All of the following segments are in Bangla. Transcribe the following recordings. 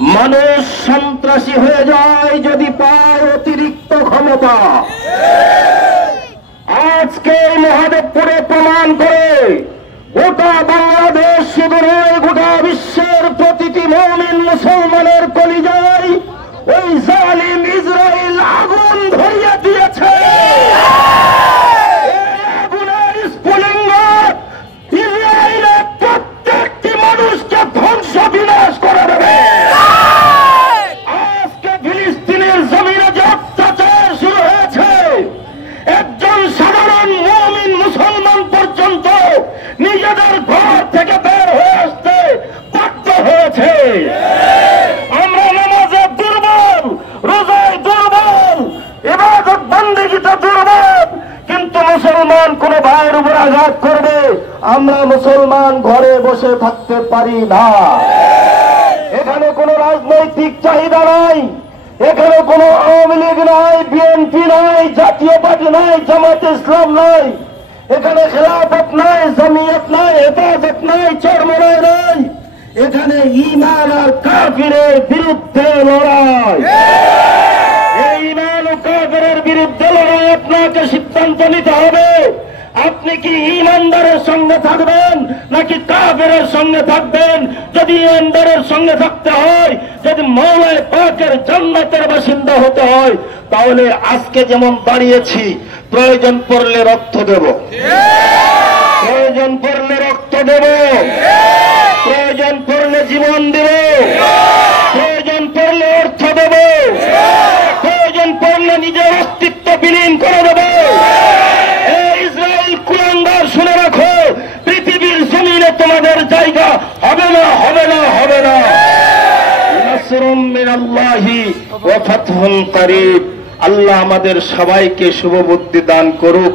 মানুষ সন্ত্রাসী হয়ে যায় যদি পায় অতিরিক্ত ক্ষমতা। আজকে এই মহাদেবপুরে প্রমাণ করে গোটা বাংলাদেশ শুধু নয়, গোটা বিশ্বের প্রতিটি মুমিন মুসলমানের কলিজায় ওই জালিম ইসরায়েল আগুন ধরিয়ে দিয়েছে। আগুনের স্ফুলিঙ্গ ইসরায়েলের প্রত্যেকটি মানুষকে ধ্বংস বিনাশ করে দেবে। আজকে ফিলিস্তিনের জমিনে যে অত্যাচার শুরু হয়েছে, একজন সাধারণ মুমিন মুসলমান পর্যন্ত নিজেদের ঘর থেকে বের হয়ে আসতে বাধ্য হয়েছে। আমরা নামাজে দুর্বল, রোজায় দুর্বল, ইবাদত বন্দেগীতে দুর্বল, কিন্তু মুসলমান কোন ভাইয়ের উপর আঘাত করবে, আমরা মুসলমান ঘরে বসে থাকতে পারি না। এখানে কোন রাজনৈতিক চাহিদা নাই, এখানে কোন আওয়ামী লীগ নাই, বিএনপি নাই, জাতীয় পার্টি নাই, জামাতে ইসলাম নাই, এখানে খেলাফত নাই, জামিয়াত নাই, হেফাজত নাই, চরমরাই নাই। এখানে ঈমান আর কাফিরের বিরুদ্ধে লড়াই। এই ঈমান ও কাফিরের বিরুদ্ধে লড়াই আপনাকে সিদ্ধান্ত নিতে হবে। আপনি কি ঈমানদারের সঙ্গে থাকবেন নাকি কাফেরের সঙ্গে থাকবেন? যদি ঈমানদারের সঙ্গে থাকতে হয়, যদি মওলায়ে পাকের জান্নাতের বাসিন্দা হতে হয়, তাহলে আজকে যেমন দাঁড়িয়েছি, প্রয়োজন পড়লে রক্ত দেব, প্রয়োজন পড়লে রক্ত দেব, প্রয়োজন পড়লে জীবন দেব, প্রয়োজন পড়লে অর্থ দেব, প্রয়োজন পড়লে নিজের অস্তিত্ব বিলীন করে দেব। ইসরায়েল কুলাঙ্গার, শুনে রাখো, পৃথিবীর জমিনে তোমাদের জায়গা হবে না, হবে না, হবে না। নাসরুম মিনাল্লাহি ওয়া ফাতহুন করিব। আল্লাহ আমাদের সবাইকে শুভ বুদ্ধি দান করুক।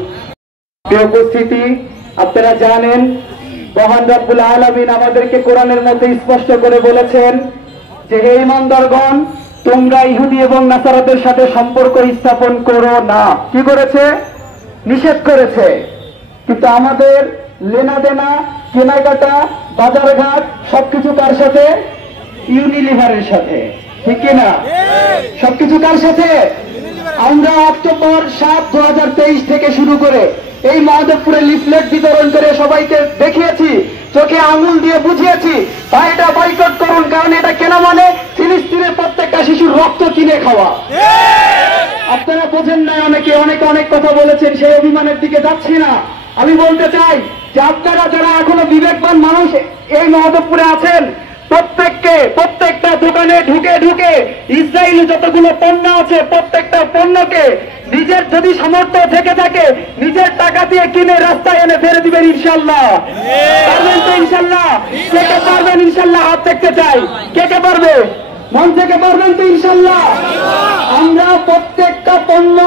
প্রিয় উপস্থিতি, আপনারা জানেন মহান রব্বুল আলামিন আমাদেরকে কোরআনের মধ্যে স্পষ্ট করে বলেছেন যে হে ঈমানদারগণ, তোমরা ইহুদি এবং নাসারাদের সাথে সম্পর্ক স্থাপন করো না। কি করেছে? নিষেধ করেছে। কিন্তু আমাদের লেনা দেনা, কেনাকাটা, বাজারঘাট সবকিছু কার সাথে? ইউনিলিভারের সাথে, ঠিক কিনা? সবকিছু কার সাথে? আমরা অক্টোবর 7, 2023 থেকে শুরু করে এই মহাদেবপুরে লিফলেট বিতরণ করে সবাইকে দেখিয়েছি, চোখে আঙুল দিয়ে বুঝিয়েছি, ভাই এটা বয়কট করুন, কারণ এটা কেনা মানে ফিলিস্তিনের প্রত্যেকটা শিশুর রক্ত কিনে খাওয়া। আপনারা বোঝেন না, অনেকে অনেক কথা বলেছেন, সেই অভিমানের দিকে যাচ্ছি না। আমি বলতে চাই যে আপনারা যারা এখনো বিবেকবান মানুষ এই মহাদেবপুরে আছেন, প্রত্যেকটা দোকানে ঢুকে ইসরায়েলি যতগুলো পণ্য আছে, প্রত্যেকটা পণ্যকে নিজের যদি সামর্থ্য থেকে থাকে নিজের টাকা দিয়ে কিনে রাস্তায় এনে ফেলে দিবেন ইনশাল্লাহ। পারবেন তো ইনশাল্লাহ? কে কে পারবেন ইনশাল্লাহ? হাত দেখতে চাই, কে কে পারবে? মন থেকে পারবেন তো ইনশাল্লাহ? আমরা প্রত্যেকটা পণ্য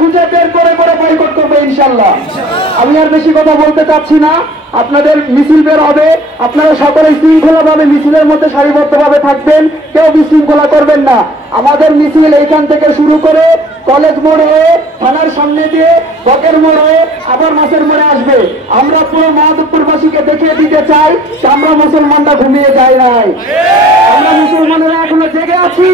খুঁজে বের করে বয়কট করবো ইনশাল্লাহ। আমি আর বেশি কথা বলতে চাচ্ছি না। আপনাদের মিছিল বের হবে, আপনারা সকলে শৃঙ্খলাভাবে মিছিলের মধ্যে সারিবদ্ধভাবে থাকবেন, কেউ বিশৃঙ্খলা করবেন না। আমাদের মিছিল এইখান থেকে শুরু করে কলেজ মোড় হয়ে, থানার সামনে দিয়ে, বকের মোড় হয়ে আবার মাছের মোড়ে আসবে। আমরা পুরো মহাদেবপুরবাসীকে দেখিয়ে দিতে চাই যে আমরা মুসলমানরা ঘুমিয়ে যাই নাই, আমরা মুসলমানেরা এখনো জেগে আছি।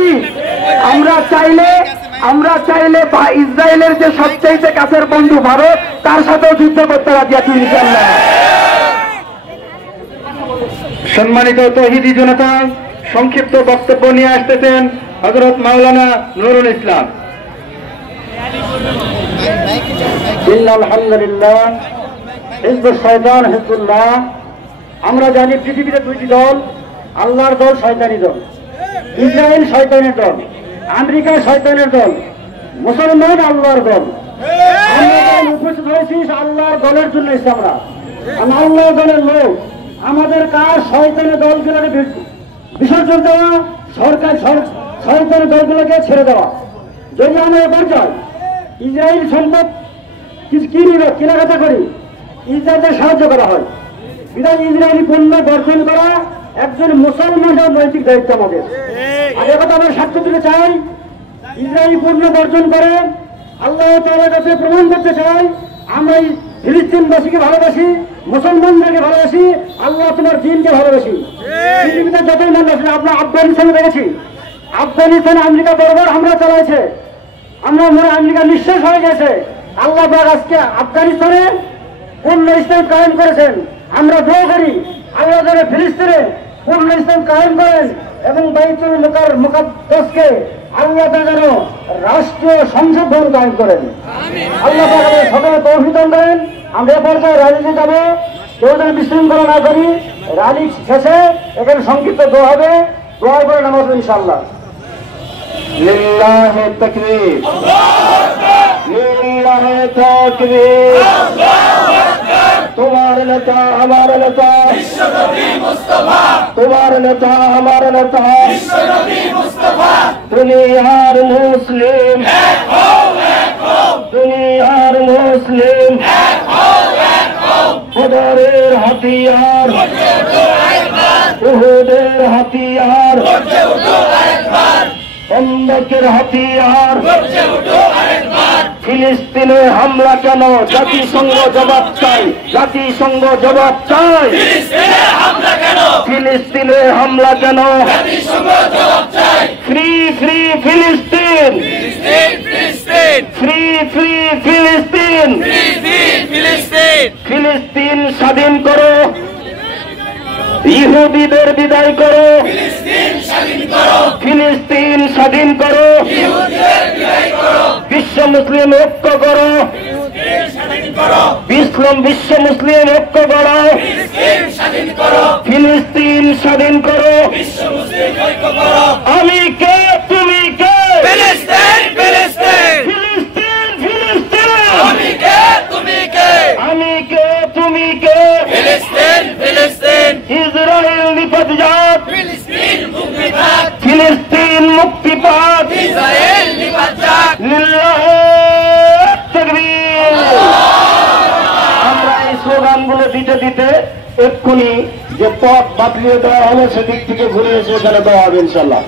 আমরা চাইলে বা ইসরায়েলের যে সবচেয়ে কাছের বন্ধু ভারত, তার সাথেও যুদ্ধ করতে রাজি আছি ইনশাআল্লাহ। সম্মানিত তৌহিদি জনতা, সংক্ষিপ্ত বক্তব্য নিয়ে আসতেছেন হযরত মাওলানা নুরুল ইসলাম। আলহামদুলিল্লাহ, হিজবুশ শয়তান, হিজবুল্লাহ। আমরা জানি পৃথিবীতে দুইটি দল, আল্লাহর দল, শয়তানি দল। ইসরায়েল শয়তানের দল, আমেরিকা শয়তানের দল, মুসলমান আল্লাহর দল। আমরা উপস্থিত হয়েছি আল্লাহর দলের জন্য। আমরা আল্লাহর দলের লোক। আমাদের কাজ শয়তানের দলগুলোকে বিসর্জন দেওয়া, শয়তানের দলগুলোকে ছেড়ে দেওয়া। যদি আমরা এবার যাই, ইসরায়েল সম্পদ কেনাকাটা করি, ইসরায়েলকে সাহায্য করা হয়, বিধায় ইসরায়েলি পণ্য বর্জন করা একজন মুসলমানের নৈতিক দায়িত্ব আমাদের। আর এ কথা আমরা সাক্ষ্য দিতে চাই, ইসরায়েলি পণ্য বর্জন করে আল্লাহ তাআলার কাছে প্রমাণ করতে চাই আমরা ফিলিস্তিনবাসীকে ভালোবাসি, মুসলমানদেরকে ভালোবাসি, আল্লাহ তোমার দিনকে ভালোবাসি। পৃথিবীতে যতই মানুষ আছে, আমরা আফগানিস্তানে দেখেছি, আফগানিস্তানে আমেরিকা বরাবর হামলা চালাইছে, আমরা মনে আমেরিকা নিঃশেষ হয়ে গেছে। আল্লাহ পাক আজকে আফগানিস্তানে পূর্ণ ইসলাম কায়েম করেছেন। আমরা দোয়া করি আল্লাহ যেন ফিলিস্তিনে পূর্ণ ইসলাম কায়েম করেন এবং বাইতুল মুকাদ্দাসকে আল্লাহ যেন রাষ্ট্রীয় সংসদ ভবন কায়েম করেন। আল্লাহ পাক আমাদের সকলে তৌফিক দান করেন। আমরা এ পর্যায়ে র্যালিতে যাব, কেউ যেন বিশৃঙ্খলা না করি। র্যালি শেষে এখানে সংক্ষিপ্ত দোয়া হবে, দোয়া করে নামাজ ইনশাআল্লাহ। লিল্লাহি তাকবীর, লিল্লাহি তাকবীর। তোমার নেতা আমার নেতা বিশ্বনবী মুস্তাফা, তোমার নেতা আমার নেতা বিশ্বনবী মুস্তাফা। দুনিয়ার মুসলিম এক হও, এক হও, দুনিয়ার মুসলিম এক হও, এক হও। বদরের হাতিয়ার গর্জে ওঠো আরেকবার, উহুদের হাতিয়ার গর্জে ওঠো আরেকবার, খন্দকের হাতিয়ার গর্জে ওঠো আরেকবার। ফিলিস্তিনে হামলা কেন? জাতিসংঘ জবাব চাই, জাতিসংঘ জবাব চাই। ফিলিস্তিনে হামলা কেন? ফিলিস্তিনে হামলা কেন? জাতিসংঘ জবাব চাই। ফ্রি ফ্রি ফিলিস্তিন, ফিলিস্তিন ফিলিস্তিন, ফ্রি ফ্রি ফিলিস্তিন, ফ্রি ফ্রি ফিলিস্তিন। ফিলিস্তিন স্বাধীন করো, ইহুদিদের বিদায় করো, ফিলিস্তিন স্বাধীন করো, ফিলিস্তিন স্বাধীন করো, ইহুদিদের বিদায় করো। বিশ্ব মুসলিম ঐক্য করো, ফিলিস্তিন স্বাধীন করো, বিশ্ব মুসলিম ঐক্য করো, ফিলিস্তিন স্বাধীন করো, ফিলিস্তিন স্বাধীন করো, বিশ্ব মুসলিম ঐক্য করো। আমি কে তুমি কে? ফিলিস্তিন ফিলিস্তিন, ফিলিস্তিন ফিলিস্তিন। আমি কে তুমি কে? আমি কে তুমি কে? ফিলিস্তিন ফিলিস্তিন। ইসরায়েল নিপাত যাক, ফিলিস্তিন মুক্তি পাক, ফিলিস্তিন মুক্তি পাক, ইসরায়েল নিপাত যাক। লিল্লাহি তাকবীর। আমরা এই স্লোগানগুলো দিতে দিতে এক্ষুনি যে পথ বাতলিয়ে দেওয়া হলো সেদিক থেকে ঘুরে এসে এখানে দেওয়া হবে ইনশাল্লাহ।